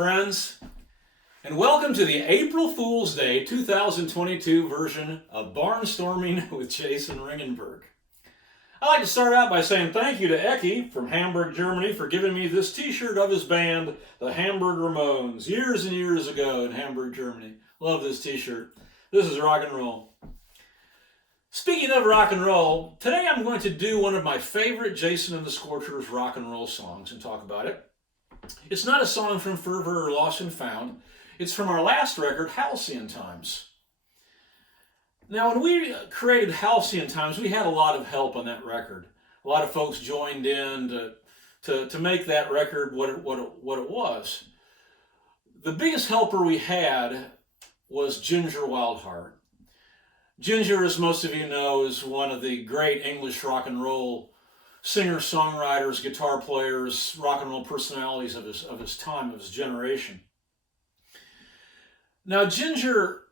friends, and welcome to the April Fool's Day 2022 version of Barnstorming with Jason Ringenberg. I'd like to start out by saying thank you to Eki from Hamburg, Germany for giving me this t-shirt of his band, the Hamburg Ramones, years and years ago in Hamburg, Germany. Love this t-shirt. This is rock and roll. Speaking of rock and roll, today I'm going to do one of my favorite Jason and the Scorchers rock and roll songs and talk about it. It's not a song from Fervor or Lost and Found. It's from our last record, Halcyon Times. Now, when we created Halcyon Times, we had a lot of help on that record. A lot of folks joined in to make that record what it was. The biggest helper we had was Ginger Wildheart. Ginger, as most of you know, is one of the great English rock and roll singers, songwriters, guitar players, rock and roll personalities of his time, of his generation. Now, Ginger,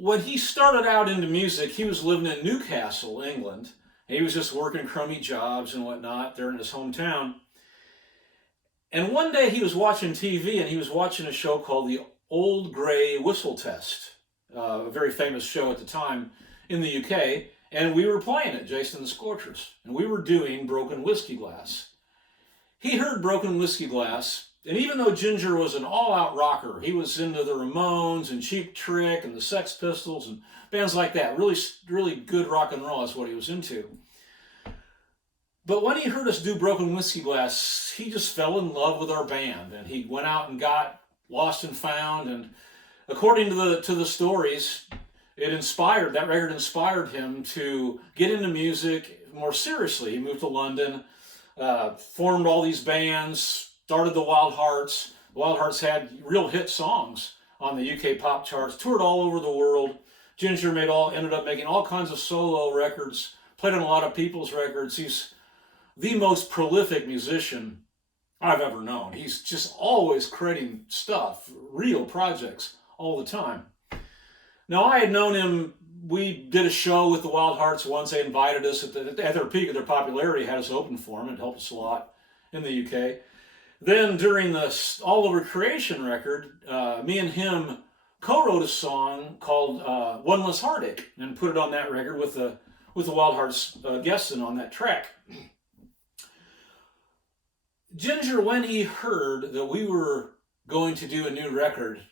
when he started out into music, he was living in Newcastle, England. He was just working crummy jobs and whatnot there in his hometown. And one day he was watching TV, and he was watching a show called the Old Grey Whistle Test, a very famous show at the time in the UK. And we were playing it, Jason and the Scorchers, and we were doing Broken Whiskey Glass. He heard Broken Whiskey Glass, and even though Ginger was an all-out rocker, he was into the Ramones and Cheap Trick and the Sex Pistols and bands like that. Really, really good rock and roll is what he was into. But when he heard us do Broken Whiskey Glass, he just fell in love with our band, and he went out and got Lost and Found, and according to the stories, that record inspired him to get into music more seriously. He moved to London, formed all these bands, started the Wildhearts. The Wildhearts had real hit songs on the UK pop charts, toured all over the world. Ginger ended up making all kinds of solo records, played on a lot of people's records. He's the most prolific musician I've ever known. He's just always creating stuff, real projects all the time. Now, I had known him. We did a show with the Wildhearts once. They invited us at their peak of their popularity, had us open for them. It helped us a lot in the UK. Then during the All Over Creation record, me and him co-wrote a song called One Less Heartache and put it on that record with the Wildhearts guesting on that track. Ginger, when he heard that we were going to do a new record,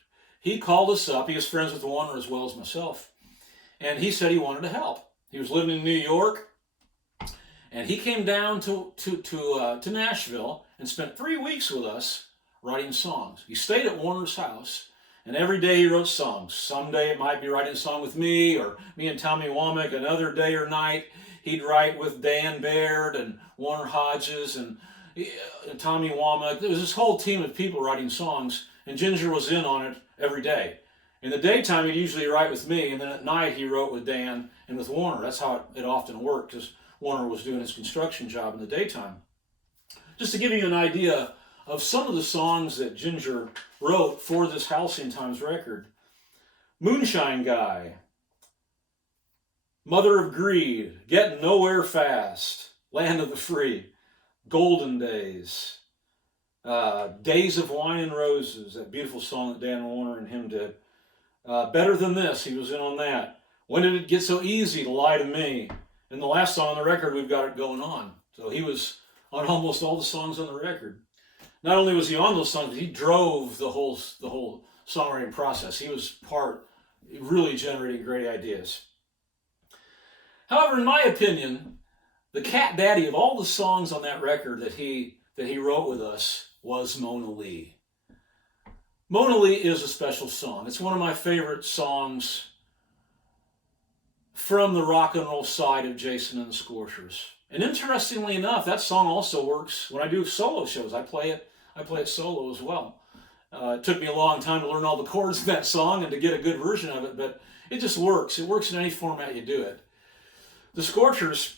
he called us up. He was friends with Warner as well as myself. And he said he wanted to help. He was living in New York. And he came down to Nashville and spent 3 weeks with us writing songs. He stayed at Warner's house. And every day he wrote songs. Someday it might be writing a song with me or me and Tommy Womack. Another day or night he'd write with Dan Baird and Warner Hodges and Tommy Womack. There was this whole team of people writing songs. And Ginger was in on it every day. In the daytime, he'd usually write with me, and then at night he wrote with Dan and with Warner. That's how it often worked, because Warner was doing his construction job in the daytime. Just to give you an idea of some of the songs that Ginger wrote for this Halcyon Times record: Moonshine Guy, Mother of Greed, Getting Nowhere Fast, Land of the Free, Golden Days, Days of Wine and Roses, that beautiful song that Dan Warner and him did. Better Than This, he was in on that. When Did It Get So Easy to Lie to Me? And the last song on the record, We've Got It Going On. So he was on almost all the songs on the record. Not only was he on those songs, but he drove the whole songwriting process. He was really generating great ideas. However, in my opinion, the cat daddy of all the songs on that record that he wrote with us was Mona Lee. Mona Lee is a special song. It's one of my favorite songs from the rock and roll side of Jason and the Scorchers. And interestingly enough, that song also works when I do solo shows. I play it solo as well. It took me a long time to learn all the chords of that song and to get a good version of it, but it just works. It works in any format you do it. The Scorchers,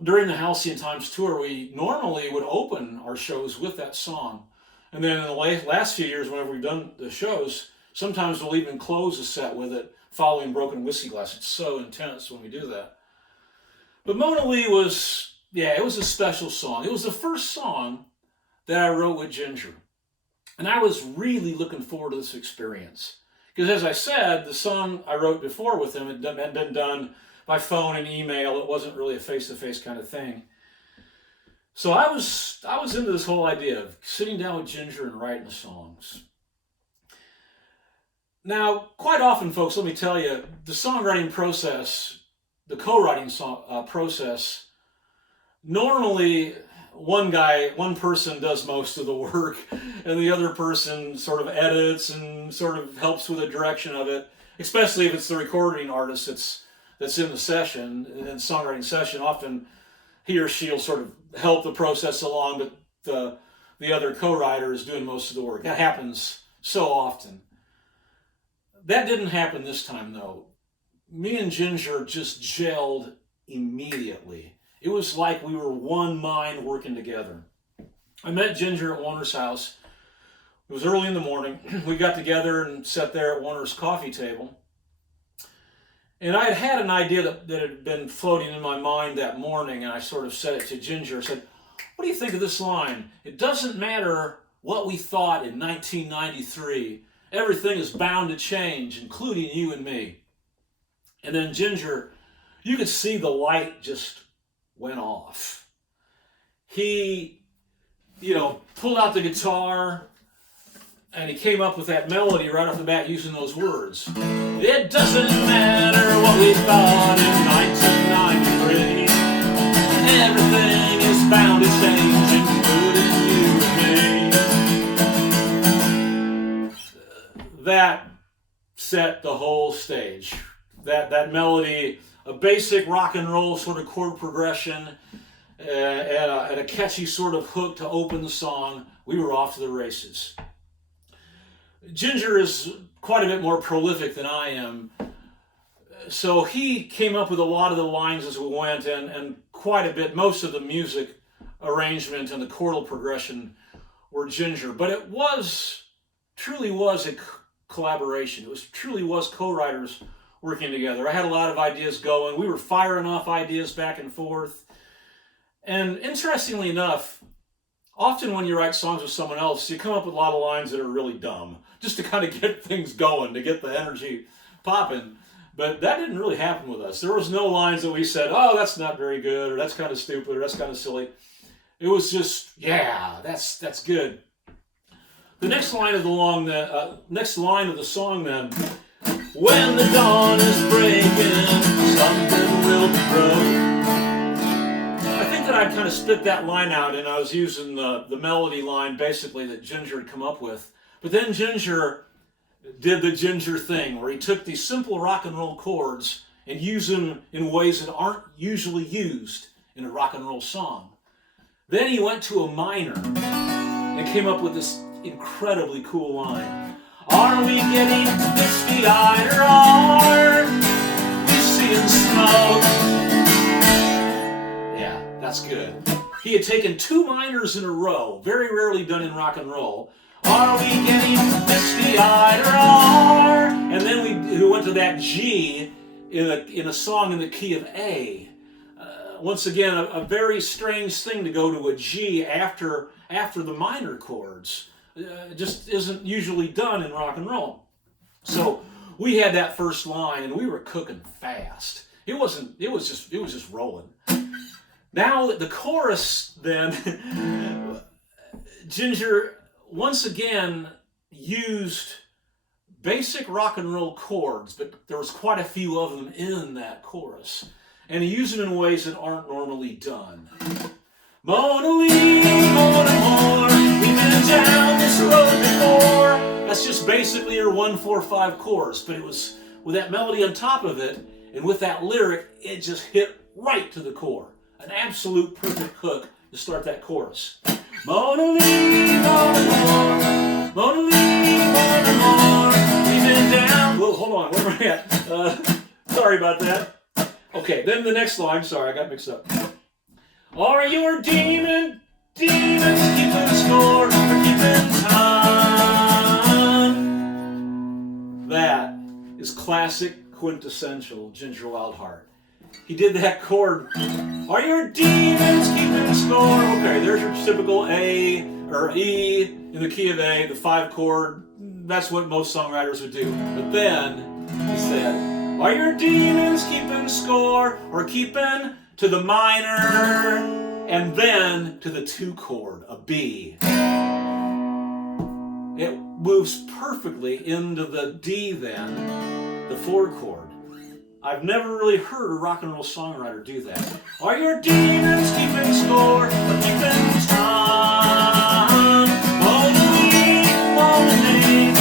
during the Halcyon Times tour, we normally would open our shows with that song. And then in the last few years, whenever we've done the shows, sometimes we'll even close the set with it following Broken Whiskey Glass. It's so intense when we do that. But Mona Lee it was a special song. It was the first song that I wrote with Ginger. And I was really looking forward to this experience. Because as I said, the song I wrote before with him had been done by phone and email. It wasn't really a face-to-face kind of thing. So I was into this whole idea of sitting down with Ginger and writing the songs. Now, quite often, folks, let me tell you, the songwriting process, the co-writing process, normally one person does most of the work, and the other person sort of edits and sort of helps with the direction of it, especially if it's the recording artist that's in the session, in the songwriting session. Often he or she will sort of help the process along, but the other co-writer is doing most of the work. That happens so often. That didn't happen this time, though. Me and Ginger just gelled immediately. It was like we were one mind working together. I met Ginger at Warner's house. It was early in the morning. We got together and sat there at Warner's coffee table. And I had an idea that had been floating in my mind that morning, and I sort of said it to Ginger. I said, "What do you think of this line? It doesn't matter what we thought in 1993. Everything is bound to change, including you and me." And then Ginger, you could see the light just went off. He, pulled out the guitar, and he came up with that melody right off the bat using those words. It doesn't matter what we thought in 1993. Everything is bound to change, including you and me. That set the whole stage. That melody, a basic rock and roll sort of chord progression, and a catchy sort of hook to open the song. We were off to the races. Ginger is quite a bit more prolific than I am, so he came up with a lot of the lines as we went, and quite a bit, most of the music arrangement and the chordal progression were Ginger. But it truly was a collaboration. It truly was co-writers working together. I had a lot of ideas going. We were firing off ideas back and forth. And interestingly enough, often when you write songs with someone else, you come up with a lot of lines that are really dumb, just to kind of get things going, to get the energy popping. But that didn't really happen with us. There was no lines that we said, "Oh, that's not very good," or "That's kind of stupid," or "That's kind of silly." It was just, "Yeah, that's good." The next line of the song then, when the dawn is breaking, something will be broke. I think that I'd kind of spit that line out, and I was using the melody line basically that Ginger had come up with. But then Ginger did the Ginger thing, where he took these simple rock and roll chords and used them in ways that aren't usually used in a rock and roll song. Then he went to a minor and came up with this incredibly cool line. Are we getting misty-eyed, or are we seeing smoke? Yeah, that's good. He had taken two minors in a row, very rarely done in rock and roll. Are we getting misty-eyed, or are? And then we went to that G in a song in the key of A. Once again, a very strange thing to go to a G after the minor chords. It just isn't usually done in rock and roll. So we had that first line, and we were cooking fast. It was just rolling. Now the chorus, then, Ginger once again used basic rock and roll chords, but there was quite a few of them in that chorus, and he used them in ways that aren't normally done. Mona Lee, Mona Moore, we've been down this road before. That's just basically your 1-4-5 chorus, but it was with that melody on top of it, and with that lyric, it just hit right to the core. An absolute perfect hook to start that chorus. Mona Lee, Mona Moore, Mona Lee, Mona Moore, we've been down. Whoa, hold on, where am I at? Sorry about that. Okay, then the next line, sorry, I got mixed up. Are your demons keeping score or keeping time? That is classic, quintessential Ginger Wildheart. He did that chord. Are your demons keeping score? Okay, there's your typical A, or E in the key of A, the 5 chord. That's what most songwriters would do. But then he said, are your demons keeping score or keeping to the minor and then to the 2 chord, a B? It moves perfectly into the D then, the 4 chord. I've never really heard a rock and roll songwriter do that. Are your demons keeping score or keeping time? Lonely,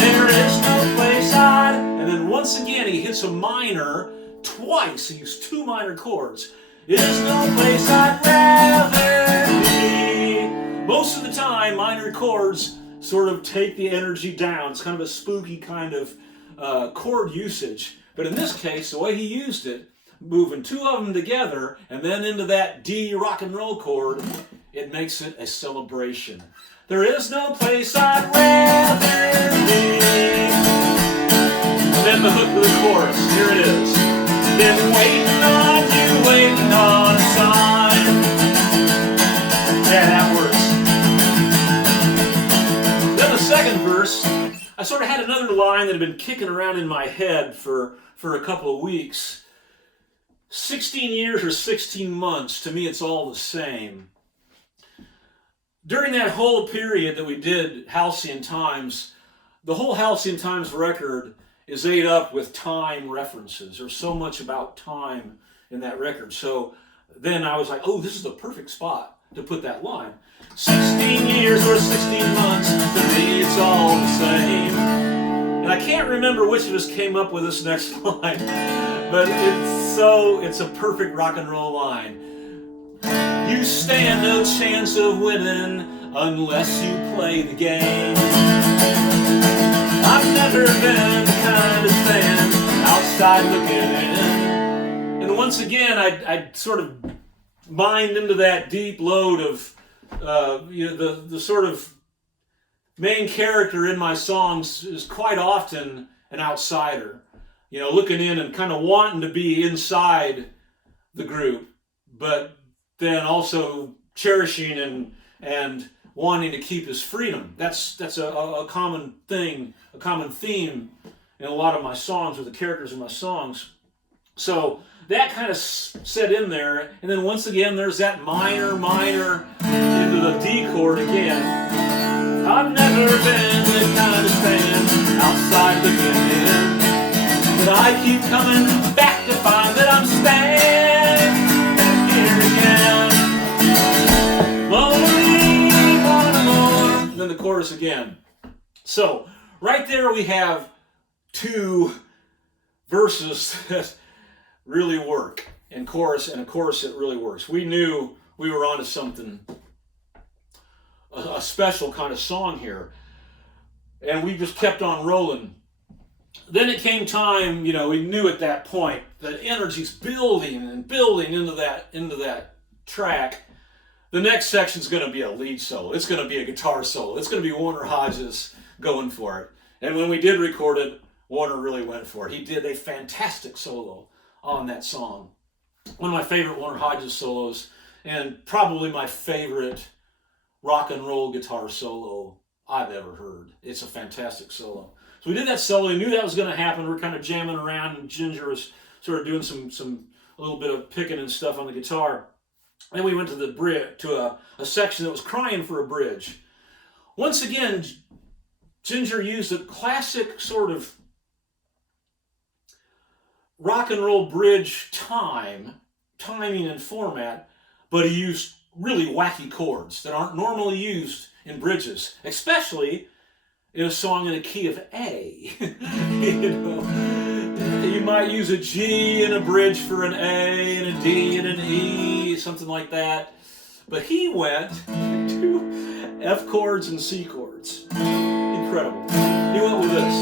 there is no place I'd. And then once again he hits a minor twice. He used 2 minor chords. Is no place I'd rather be. Most of the time, minor chords sort of take the energy down. It's kind of a spooky kind of chord usage. But in this case, the way he used it, moving 2 of them together and then into that D rock and roll chord, it makes it a celebration. There is no place I'd rather be. And then the hook of the chorus, here it is. Been waiting on you, waiting on a sign. Yeah, that works. Then the second verse, I sort of had another line that had been kicking around in my head for a couple of weeks. 16 years or 16 months, to me it's all the same. During that whole period that we did Halcyon Times, the whole Halcyon Times record is ate up with time references. There's so much about time in that record. So then I was like, oh, this is the perfect spot to put that line. 16 years or 16 months, to me it's all the same. And I can't remember which of us came up with this next line, but it's a perfect rock and roll line. You stand no chance of winning unless you play the game. I've never been the kind of fan outside looking in. And once again, I sort of mined into that deep load of the sort of main character in my songs is quite often an outsider, looking in and kind of wanting to be inside the group, but then also cherishing and wanting to keep his freedom. That's a common thing, a common theme in a lot of my songs, or the characters in my songs. So that kind of set in there, and then once again there's that minor into the D chord again. I've never been the kind of fan outside looking in, but I keep coming back to find that I'm standing here again. Lonely, one more. And then the chorus again. So right there we have 2 verses that really work, and a chorus that really works. We knew we were onto something, a special kind of song here, and we just kept on rolling. Then it came time, we knew at that point that energy's building and building into that track. The next section's going to be a lead solo. It's going to be a guitar solo. It's going to be Warner Hodges going for it. And when we did record it, Warner really went for it. He did a fantastic solo on that song. One of my favorite Warner Hodges solos, and probably my favorite rock and roll guitar solo I've ever heard. It's a fantastic solo. So we did that solo. We knew that was going to happen. We were kind of jamming around, and Ginger was sort of doing a little bit of picking and stuff on the guitar. Then we went to the bridge, to a section that was crying for a bridge. Once again, Ginger used a classic sort of rock and roll bridge timing and format, but he used really wacky chords that aren't normally used in bridges, especially in a song in a key of A. You might use a G in a bridge for an A and a D and an E, something like that. But he went to F chords and C chords. Incredible. He went with this.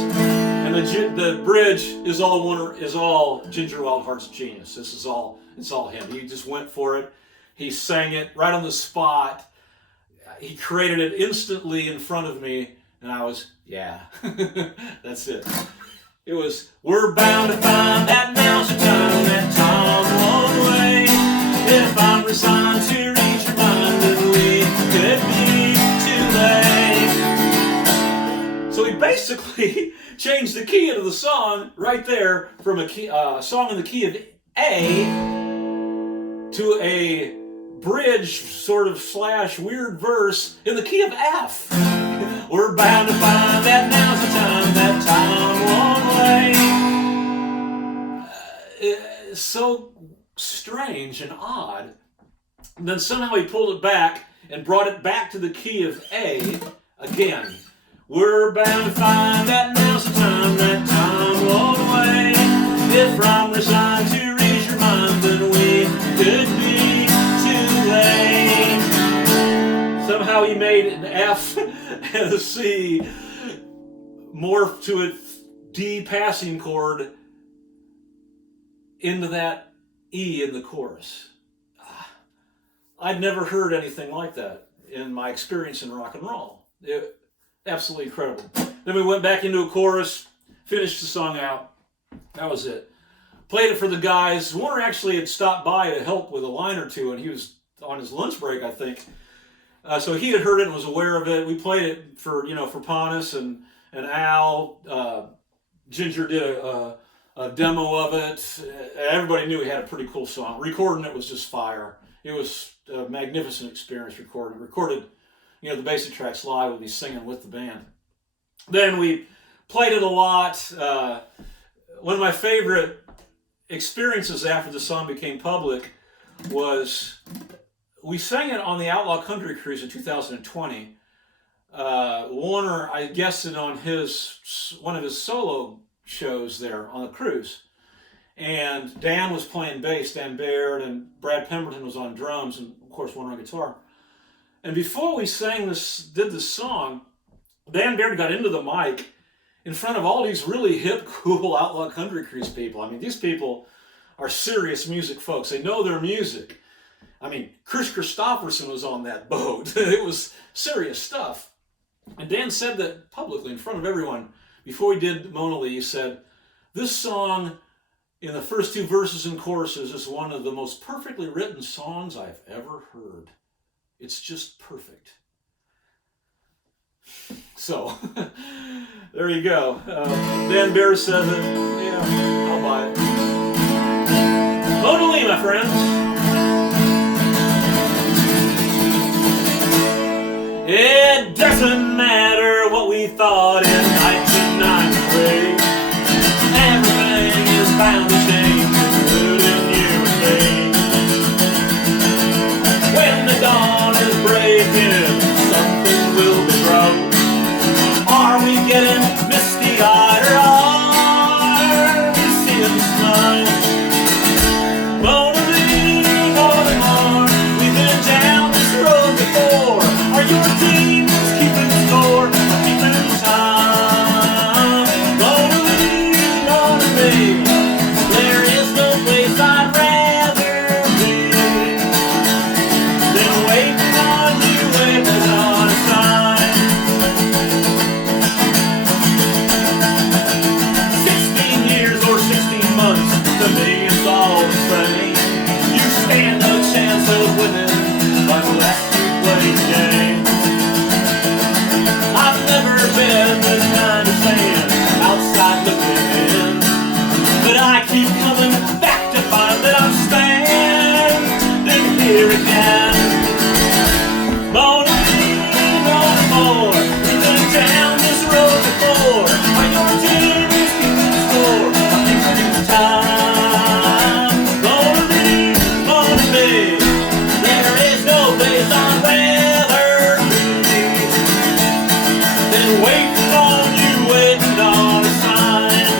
And the bridge is all Ginger Wildheart's genius. It's all him. He just went for it. He sang it right on the spot. He created it instantly in front of me, and I was, yeah, that's it. It was, we're bound to find that mouse in town, that Tom won't wait. If I'm resigned to reach your mind, then we could be actually changed the key of the song right there from a song in the key of A to a bridge sort of / weird verse in the key of F. We're bound to find that now's the time, that time won't wait. It's so strange and odd. And then somehow he pulled it back and brought it back to the key of A again. We're bound to find that now's the time, that time won't wait. If I'm resigned to read your mind, then we could be too late. Somehow he made an F and a C morph to a D passing chord into that E in the chorus. I'd never heard anything like that in my experience in rock and roll. Absolutely incredible. Then we went back into a chorus, finished the song out. That was it. Played it for the guys. Warner actually had stopped by to help with a line or two, and he was on his lunch break, I think. So he had heard it and was aware of it. We played it for Ponus and Al. Ginger did a demo of it. Everybody knew he had a pretty cool song. Recording it was just fire. It was a magnificent experience recorded, the basic tracks live with me singing with the band. Then we played it a lot. One of my favorite experiences after the song became public was we sang it on the Outlaw Country Cruise in 2020. Warner, I guested on one of his solo shows there on the cruise. And Dan was playing bass, Dan Baird, and Brad Pemberton was on drums, and of course Warner on guitar. And before we did this song, Dan Baird got into the mic in front of all these really hip, cool Outlaw Country Cruise people. I mean, these people are serious music folks. They know their music. I mean, Chris Christopherson was on that boat. It was serious stuff. And Dan said that publicly in front of everyone before he did Mona Lee. He said, "This song in the first two verses and choruses is one of the most perfectly written songs I've ever heard. It's just perfect." So, there you go. Dan Baird said that, yeah, I'll buy it. Mona Lee, my friends. It doesn't matter what we thought in 1993. Everything is bound to change, including you and me. When the dawn is breaking, something will be broke. Are we getting misty-eyed, or are we seeing smoke? Mona Lee, more and more, we've been down this road before. Are your teams keeping score, keeping time? Mona Lee, there is no place I'd rather be than waiting on you, waiting on a sign. 16 years or 16 months, to me it's all the same. You stand no chance of winning unless you play the game. I've never been this kind of fan outside looking in, but I keep coming back to find that I'm standing here again. Mona Lee, more, we've been down this road before. Are your teams keeping score, keeping time? Mona Lee, there is no place I'd rather be than waiting on you, waiting on a sign.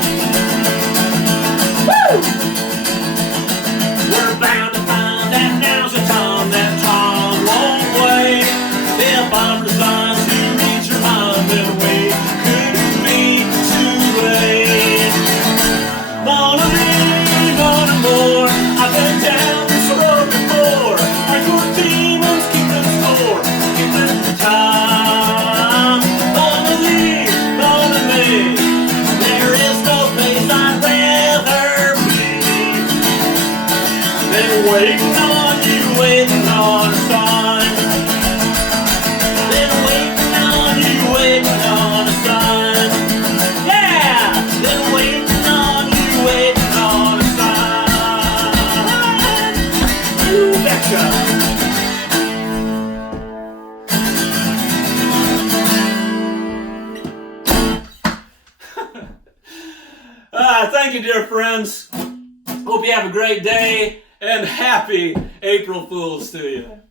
Woo! We're bound to find that now's the time, that time won't wait. If I'm resigned to read your mind, then we could be too late. Mona Lee, more, I've been down this road before. Are your demons keeping score, keeping time? Mona Lee, there is no place I'd rather be than waiting on you, waiting on a sign. Then waiting on you, waiting on a sign. Thank you, dear friends. Hope you have a great day, and happy April Fools to you.